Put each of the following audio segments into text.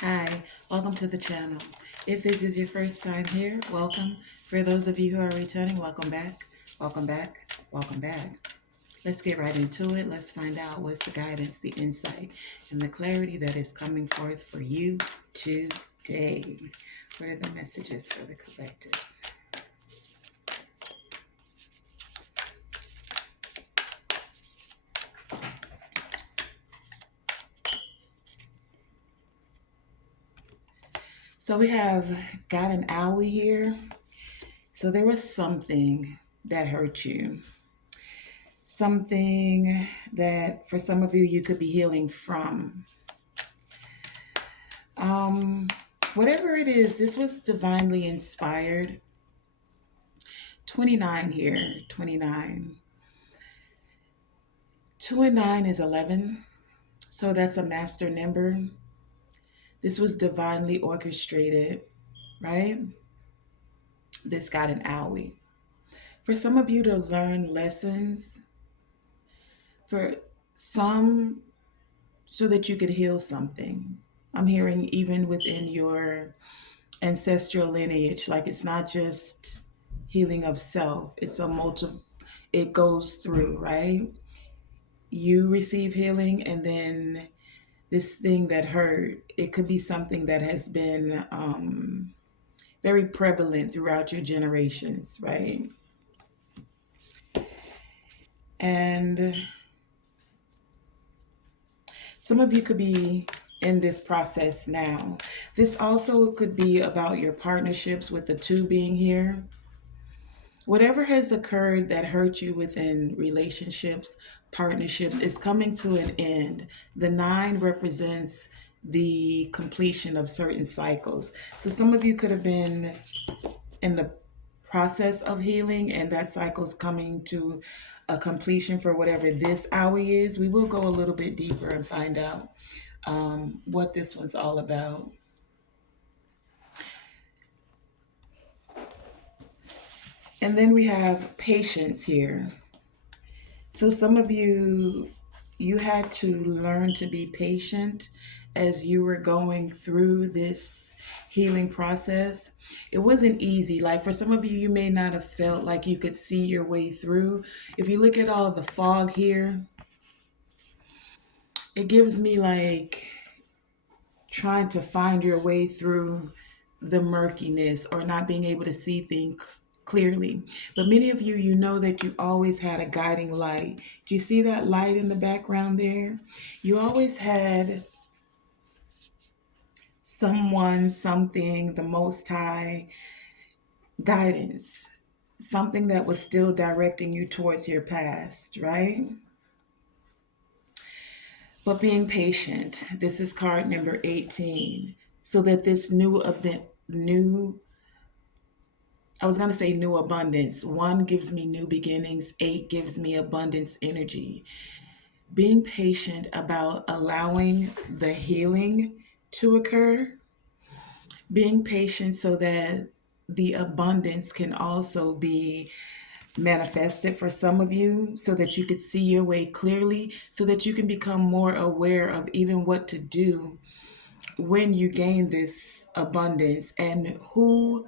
Hi, welcome to the channel. If this is your first time here, welcome. For those of you who are returning, welcome back, welcome back, welcome back. Let's get right into it. Let's find out what's the guidance, the insight, and the clarity that is coming forth for you today. What are the messages for the collective? So we have got an owie here. So there was something that hurt you. Something that for some of you, you could be healing from. Um, Whatever it is, this was divinely inspired. 29 here, 29. 2 and 9 is 11. So that's a master number. This was divinely orchestrated, right? This got an owie. For some of you to learn lessons, for some, so that you could heal something. I'm hearing even within your ancestral lineage, like it's not just healing of self, it's a multi, it goes through, right? You receive healing, and then this thing that hurt, it could be something that has been very prevalent throughout your generations, right? And some of you could be in this process now. This also could be about your partnerships, with the two being here. Whatever has occurred that hurt you within relationships, partnerships, is coming to an end. The 9 represents the completion of certain cycles. So some of you could have been in the process of healing, and that cycle's coming to a completion for whatever this hour is. We will go a little bit deeper and find out what this one's all about. And then we have patience here. So some of you, you had to learn to be patient as you were going through this healing process. It wasn't easy. Like for some of you, you may not have felt like you could see your way through. If you look at all the fog here, it gives me like trying to find your way through the murkiness or not being able to see things clearly. But many of you, you know that you always had a guiding light. Do you see that light in the background there? You always had someone, something, the Most High guidance, something that was still directing you towards your past, right? But being patient, this is card number 18, so that this new event, new, I was going to say new abundance. 1 gives me new beginnings, 8 gives me abundance energy. Being patient about allowing the healing to occur, being patient so that the abundance can also be manifested for some of you, so that you could see your way clearly, so that you can become more aware of even what to do when you gain this abundance, and who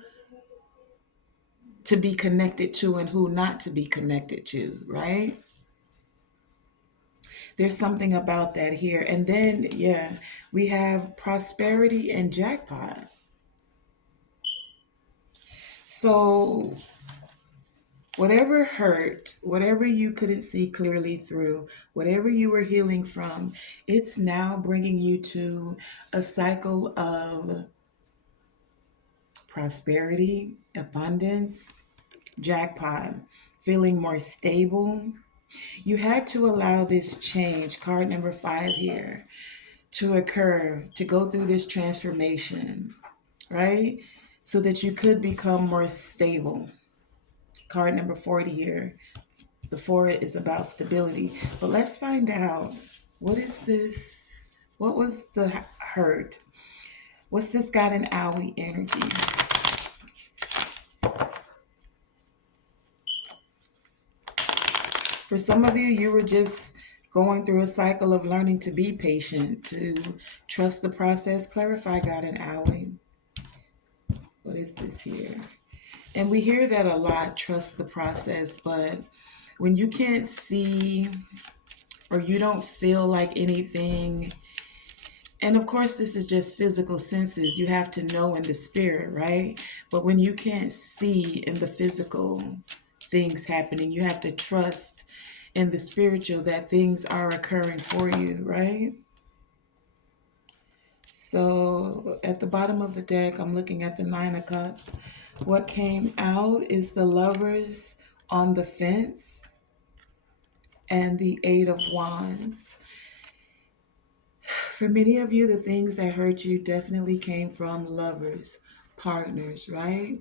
to be connected to and who not to be connected to, right? There's something about that here. And then, yeah, we have prosperity and jackpot. So, whatever hurt, whatever you couldn't see clearly through, whatever you were healing from, it's now bringing you to a cycle of prosperity, abundance, jackpot, feeling more stable. You had to allow this change, card number 5 here, to occur, to go through this transformation, right? So that you could become more stable. Card number 40 here. The 4 is about stability. But let's find out, what is this? What was the hurt? What's this got an owie energy? For some of you, you were just going through a cycle of learning to be patient, to trust the process, clarify God and Owie. What is this here? And we hear that a lot, trust the process, but when you can't see or you don't feel like anything, and of course, this is just physical senses, you have to know in the spirit, right? But when you can't see in the physical things happening, you have to trust in the spiritual that things are occurring for you, right? So at the bottom of the deck, I'm looking at the Nine of Cups. What came out is the Lovers on the fence and the Eight of Wands. For many of you, the things that hurt you definitely came from lovers, partners, right?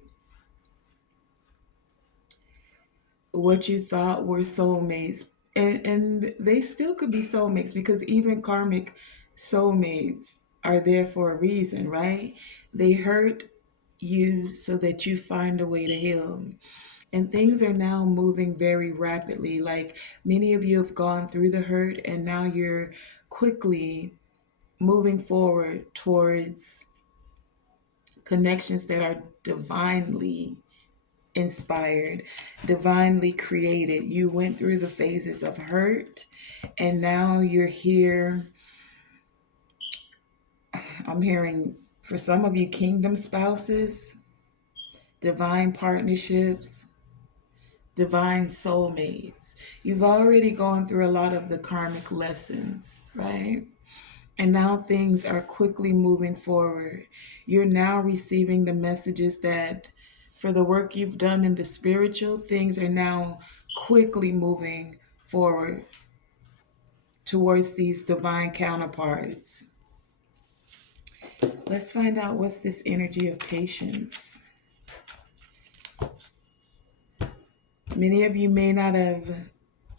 What you thought were soulmates. And they still could be soulmates because even karmic soulmates are there for a reason, right? They hurt you so that you find a way to heal. And things are now moving very rapidly. Like many of you have gone through the hurt and now you're quickly moving forward towards connections that are divinely inspired, divinely created. You went through the phases of hurt and now you're here. I'm hearing for some of you kingdom spouses, divine partnerships, divine soulmates. You've already gone through a lot of the karmic lessons, right? And now things are quickly moving forward. You're now receiving the messages that for the work you've done in the spiritual, things are now quickly moving forward towards these divine counterparts. Let's find out what's this energy of patience. Many of you may not have,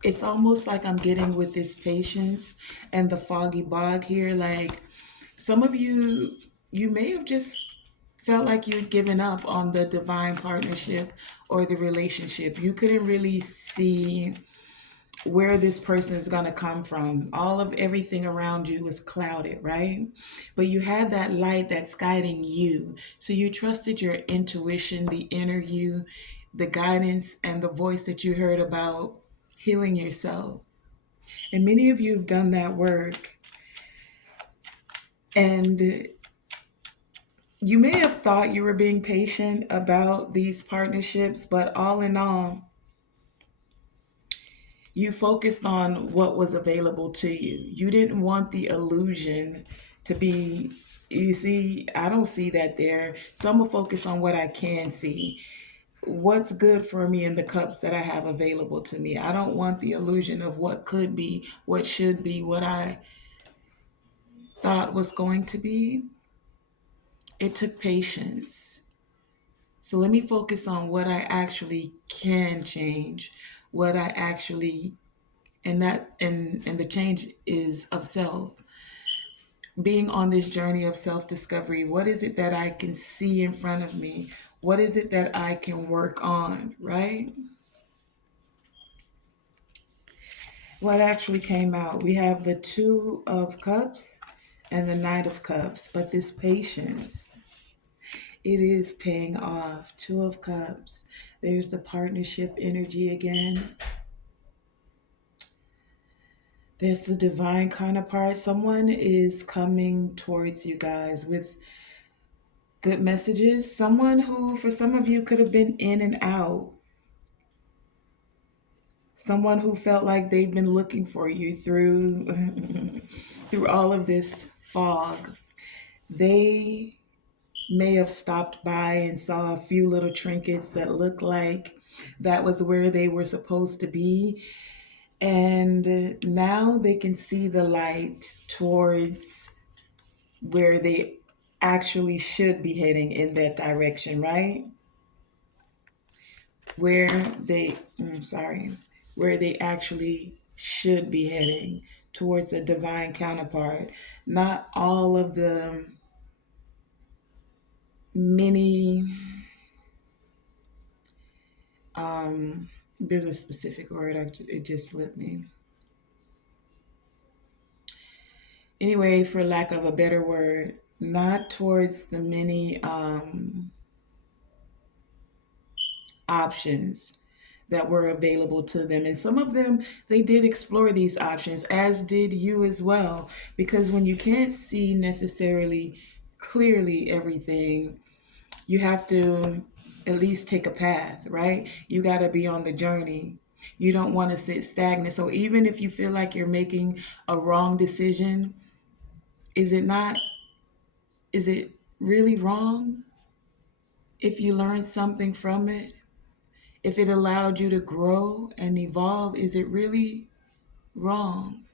it's almost like I'm getting with this patience and the foggy bog here. Like some of you, you may have just felt like you'd given up on the divine partnership or the relationship. You couldn't really see where this person is going to come from. All of everything around you was clouded, right? But you had that light that's guiding you. So you trusted your intuition, the inner you, the guidance, and the voice that you heard about healing yourself. And many of you have done that work. And you may have thought you were being patient about these partnerships, but all in all, you focused on what was available to you. You didn't want the illusion to be, you see, I don't see that there. So I'm going to focus on what I can see. What's good for me in the cups that I have available to me. I don't want the illusion of what could be, what should be, what I thought was going to be. It took patience. So let me focus on what I actually can change, what I actually, and the change is of self. Being on this journey of self-discovery, what is it that I can see in front of me? What is it that I can work on, right? What actually came out? We have the Two of Cups and the Knight of Cups, but this patience, it is paying off. Two of Cups. There's the partnership energy again. There's the divine counterpart. Someone is coming towards you guys with good messages. Someone who, for some of you, could have been in and out. Someone who felt like they've been looking for you through through all of this fog. They may have stopped by and saw a few little trinkets that looked like that was where they were supposed to be. And now they can see the light towards where they actually should be heading in that direction, right? Where they, where they actually should be heading towards a divine counterpart. Not all of the many, there's a specific word, it just slipped me. Anyway, for lack of a better word, not towards the many options that were available to them. And some of them, they did explore these options, as did you as well. Because when you can't see necessarily clearly everything, you have to at least take a path, right? You got to be on the journey. You don't want to sit stagnant. So even if you feel like you're making a wrong decision, is it not, is it really wrong if you learn something from it? If it allowed you to grow and evolve, is it really wrong?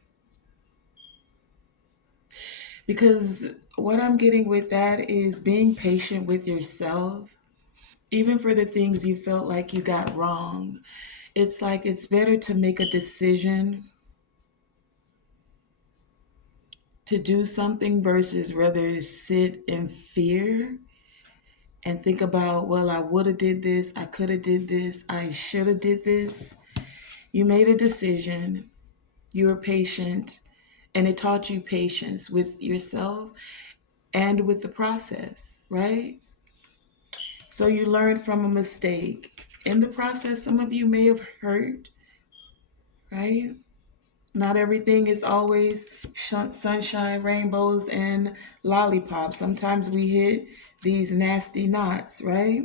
Because what I'm getting with that is being patient with yourself, even for the things you felt like you got wrong. It's like it's better to make a decision to do something versus rather sit in fear and think about, well, I would have did this, I could have did this, I should have did this. You made a decision, you were patient, and it taught you patience with yourself and with the process, right? So you learned from a mistake. In the process, some of you may have hurt, right? Not everything is always sunshine, rainbows, and lollipops. Sometimes we hit these nasty knots, right?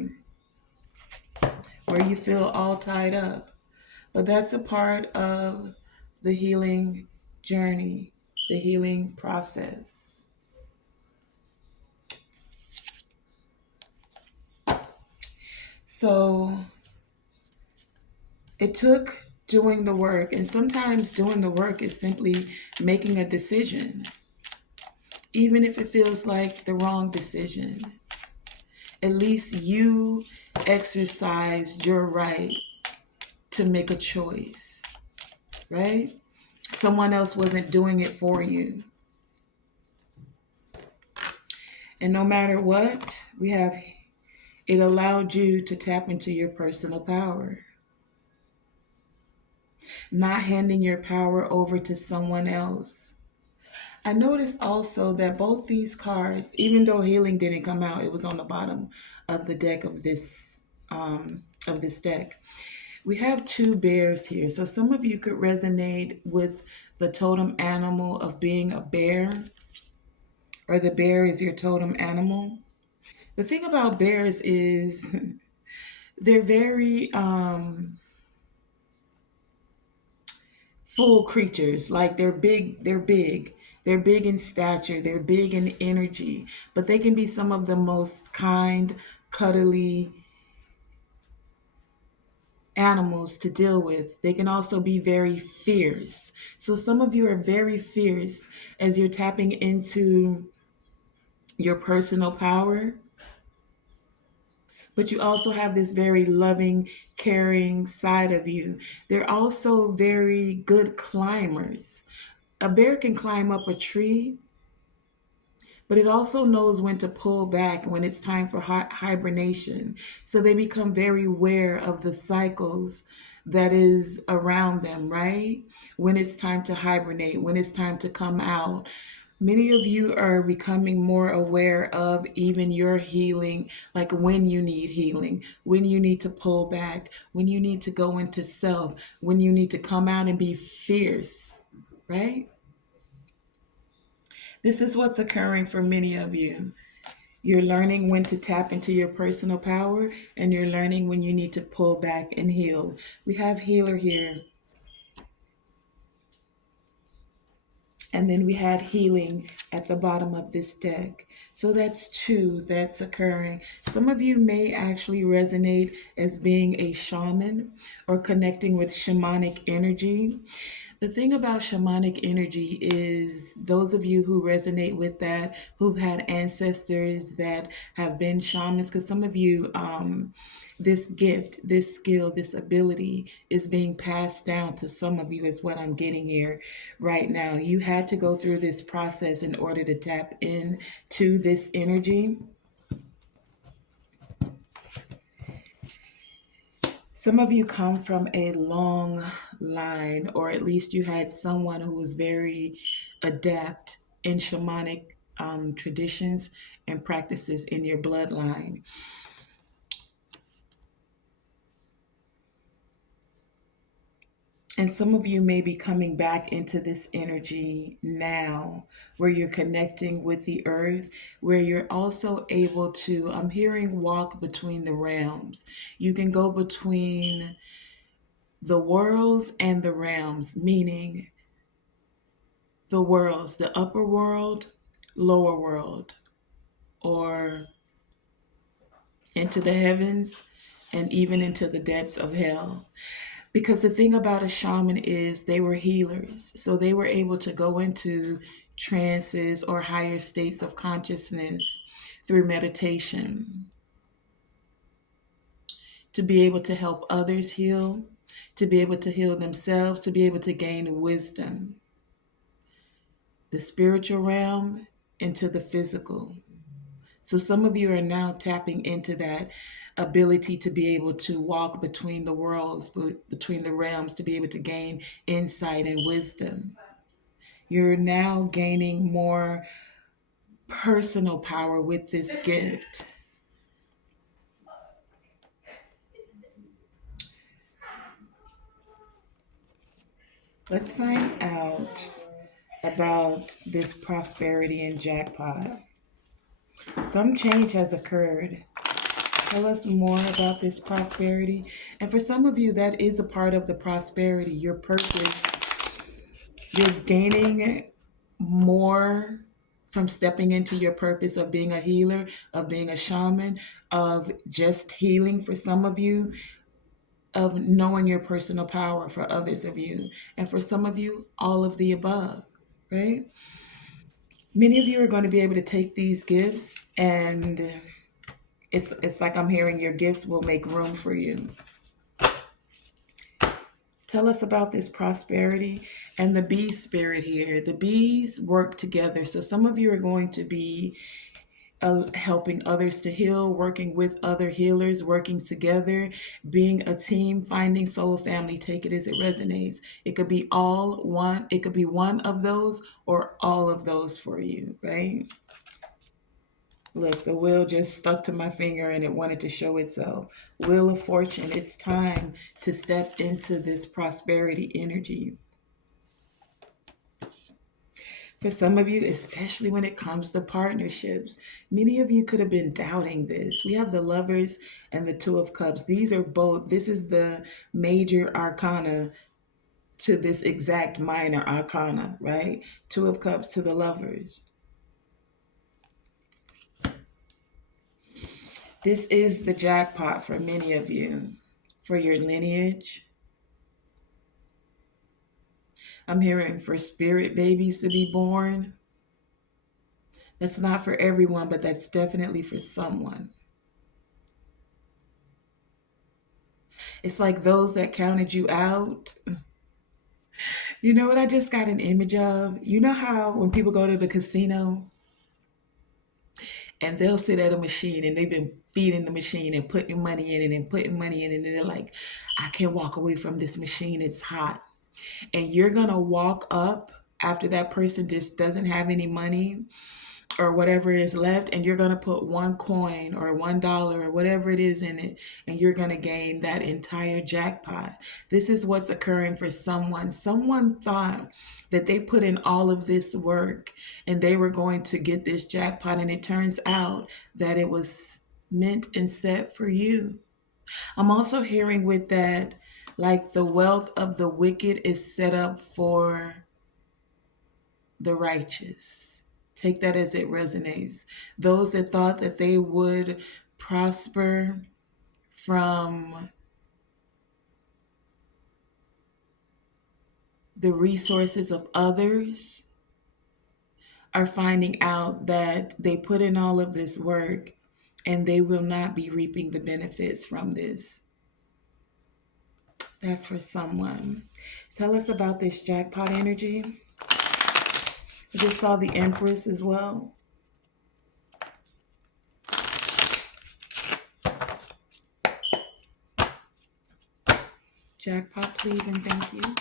Where you feel all tied up. But that's a part of the healing journey, the healing process. So it took doing the work, and sometimes doing the work is simply making a decision, even if it feels like the wrong decision. At least you exercised your right to make a choice, right? Someone else wasn't doing it for you. And no matter what, we have it allowed you to tap into your personal power, not handing your power over to someone else. I noticed also that both these cards, even though healing didn't come out, it was on the bottom of the deck of this deck. We have two bears here. So some of you could resonate with the totem animal of being a bear, or the bear is your totem animal. The thing about bears is they're very full creatures. Like they're big in stature, they're big in energy, but they can be some of the most kind, cuddly animals to deal with. They can also be very fierce. So some of you are very fierce as you're tapping into your personal power, but you also have this very loving, caring side of you. They're also very good climbers. A bear can climb up a tree, but it also knows when to pull back when it's time for hibernation. So they become very aware of the cycles that is around them, right? When it's time to hibernate, when it's time to come out. Many of you are becoming more aware of even your healing, like when you need healing, when you need to pull back, when you need to go into self, when you need to come out and be fierce, right? This is what's occurring for many of you. You're learning when to tap into your personal power, and you're learning when you need to pull back and heal. We have healer here. And then we had healing at the bottom of this deck. So that's two that's occurring. Some of you may actually resonate as being a shaman or connecting with shamanic energy. The thing about shamanic energy is those of you who resonate with that, who've had ancestors that have been shamans, because some of you, this gift, this skill, this ability is being passed down to some of you, is what I'm getting here right now. You had to go through this process in order to tap into this energy. Some of you come from a long line, or at least you had someone who was very adept in shamanic traditions and practices in your bloodline. And some of you may be coming back into this energy now, where you're connecting with the earth, where you're also able to, I'm hearing, walk between the realms. You can go between the worlds and the realms, meaning the worlds, the upper world, lower world, or into the heavens and even into the depths of hell. Because the thing about a shaman is they were healers. So they were able to go into trances or higher states of consciousness through meditation to be able to help others heal, to be able to heal themselves, to be able to gain wisdom, the spiritual realm into the physical. So some of you are now tapping into that ability to be able to walk between the worlds, between the realms, to be able to gain insight and wisdom. You're now gaining more personal power with this gift. Let's find out about this prosperity and jackpot. Some change has occurred. Tell us more about this prosperity. And for some of you, that is a part of the prosperity, your purpose. You're gaining more from stepping into your purpose of being a healer, of being a shaman, of just healing for some of you, of knowing your personal power for others of you. And for some of you, all of the above, right? Many of you are going to be able to take these gifts, and it's like I'm hearing your gifts will make room for you. Tell us about this prosperity and the bee spirit here. The bees work together. So some of you are going to be helping others to heal, working with other healers, working together, being a team, finding soul family. Take it as it resonates. It could be all one. It could be one of those or all of those for you, right? Look, the wheel just stuck to my finger and it wanted to show itself. Wheel of Fortune, it's time to step into this prosperity energy. For some of you, especially when it comes to partnerships, many of you could have been doubting this. We have the Lovers and the Two of Cups. These are both, this is the major arcana to this exact minor arcana, right? Two of Cups to the Lovers. This is the jackpot for many of you, for your lineage. I'm hearing for spirit babies to be born. That's not for everyone, but that's definitely for someone. It's like those that counted you out. You know what I just got an image of? You know how when people go to the casino and they'll sit at a machine and they've been feeding the machine and putting money in it and putting money in it, and they're like, I can't walk away from this machine, it's hot. And you're gonna walk up after that person just doesn't have any money or whatever is left, and you're going to put one coin or $1 or whatever it is in it, and you're going to gain that entire jackpot. This is what's occurring for someone. Someone thought that they put in all of this work and they were going to get this jackpot, and it turns out that it was meant and set for you. I'm also hearing with that, like the wealth of the wicked is set up for the righteous. Take that as it resonates. Those that thought that they would prosper from the resources of others are finding out that they put in all of this work and they will not be reaping the benefits from this. That's for someone. Tell us about this jackpot energy. I just saw the Empress as well. Jackpot, please, and thank you.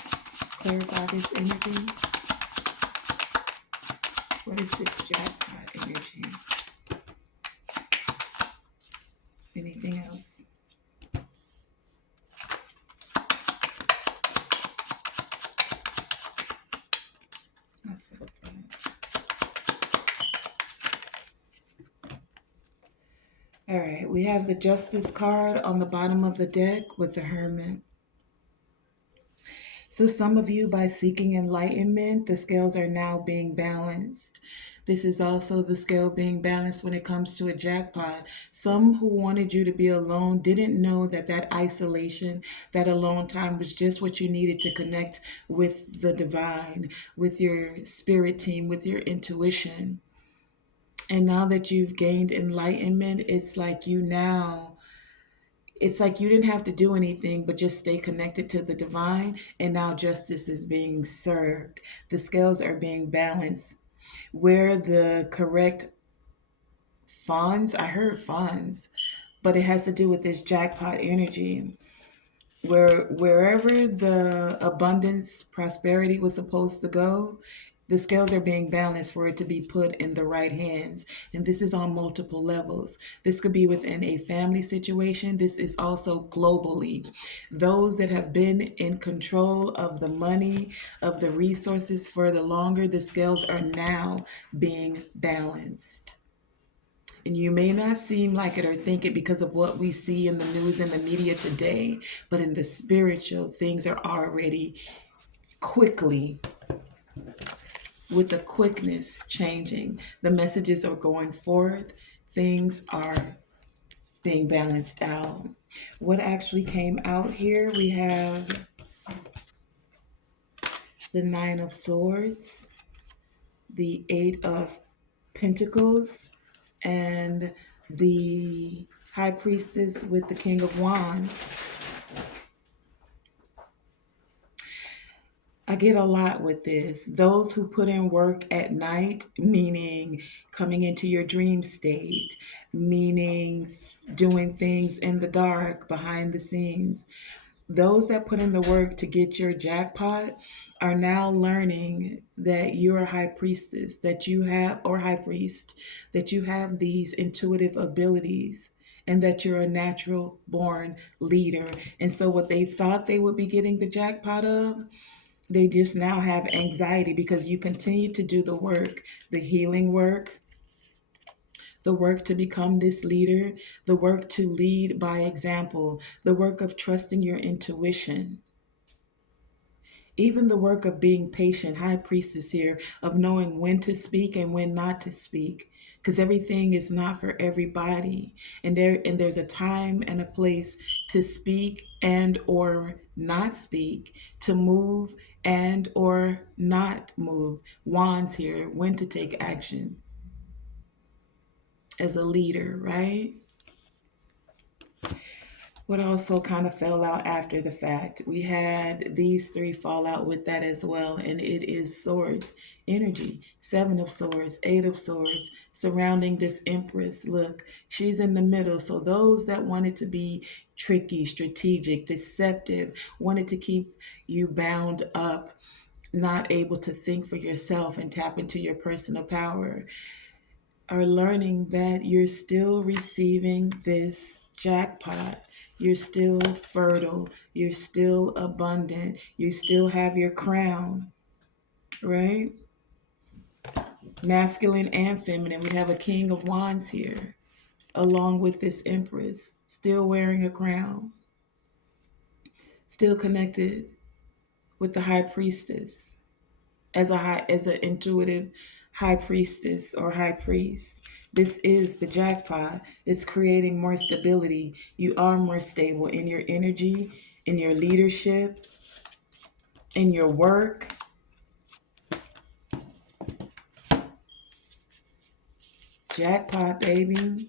Clarify this energy. What is this jackpot energy? Anything else? I felt that. All right, we have the Justice card on the bottom of the deck with the Hermit. So, some of you, by seeking enlightenment, the scales are now being balanced. This is also the scale being balanced when it comes to a jackpot. Some who wanted you to be alone didn't know that that isolation, that alone time was just what you needed to connect with the divine, with your spirit team, with your intuition. And now that you've gained enlightenment, it's like you didn't have to do anything but just stay connected to the divine, and now justice is being served. The scales are being balanced. Where the correct funds, I heard funds, but it has to do with this jackpot energy. Wherever the abundance, prosperity was supposed to go, the scales are being balanced for it to be put in the right hands. And this is on multiple levels. This could be within a family situation. This is also globally. Those that have been in control of the money, of the resources for the longer, the scales are now being balanced. And you may not seem like it or think it because of what we see in the news and the media today, but in the spiritual, things are already quickly, with the quickness, changing. The messages are going forth, things are being balanced out. What actually came out here? We have the Nine of Swords, the Eight of Pentacles, and the High Priestess with the King of Wands. I get a lot with this. Those who put in work at night, meaning coming into your dream state, meaning doing things in the dark, behind the scenes. Those that put in the work to get your jackpot are now learning that you're a high priestess, that you have, or high priest, that you have these intuitive abilities and that you're a natural born leader. And so, what they thought they would be getting the jackpot of, they just now have anxiety because you continue to do the work, the healing work, the work to become this leader, the work to lead by example, the work of trusting your intuition, even the work of being patient. High priestess here, of knowing when to speak and when not to speak, because everything is not for everybody, and there's a time and a place to speak and or not speak, to move and or not move. Wands here, when to take action as a leader, right? What also kind of fell out after the fact, we had these three fall out with that as well, and it is swords energy. Seven of swords, eight of swords surrounding this empress. Look, she's in the middle. So those that wanted to be tricky, strategic, deceptive, wanted to keep you bound up, not able to think for yourself and tap into your personal power, are learning that you're still receiving this jackpot. You're still fertile. You're still abundant. You still have your crown, right? Masculine and feminine. We have a King of Wands here, along with this Empress, still wearing a crown, still connected with the High Priestess as an intuitive high priestess or high priest. This is the jackpot. It's creating more stability. You are more stable in your energy, in your leadership, in your work. Jackpot, baby.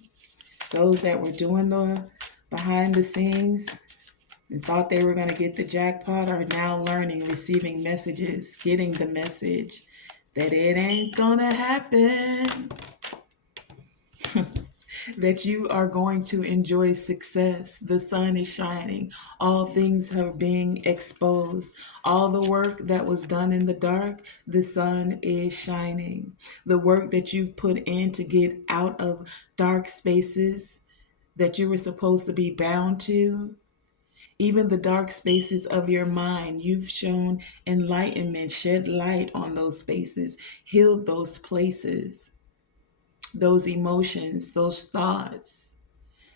Those that were doing the behind the scenes and thought they were going to get the jackpot are now learning, receiving messages, getting the message that it ain't gonna happen. that you are going to enjoy success. The sun is shining. All things are being exposed. All the work that was done in the dark, the sun is shining. The work that you've put in to get out of dark spaces that you were supposed to be bound to, even the dark spaces of your mind, you've shown enlightenment, shed light on those spaces, healed those places, those emotions, those thoughts.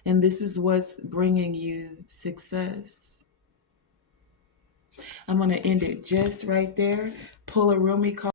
And this is what's bringing you success. I'm going to end it just right there. Pull a Rumi card.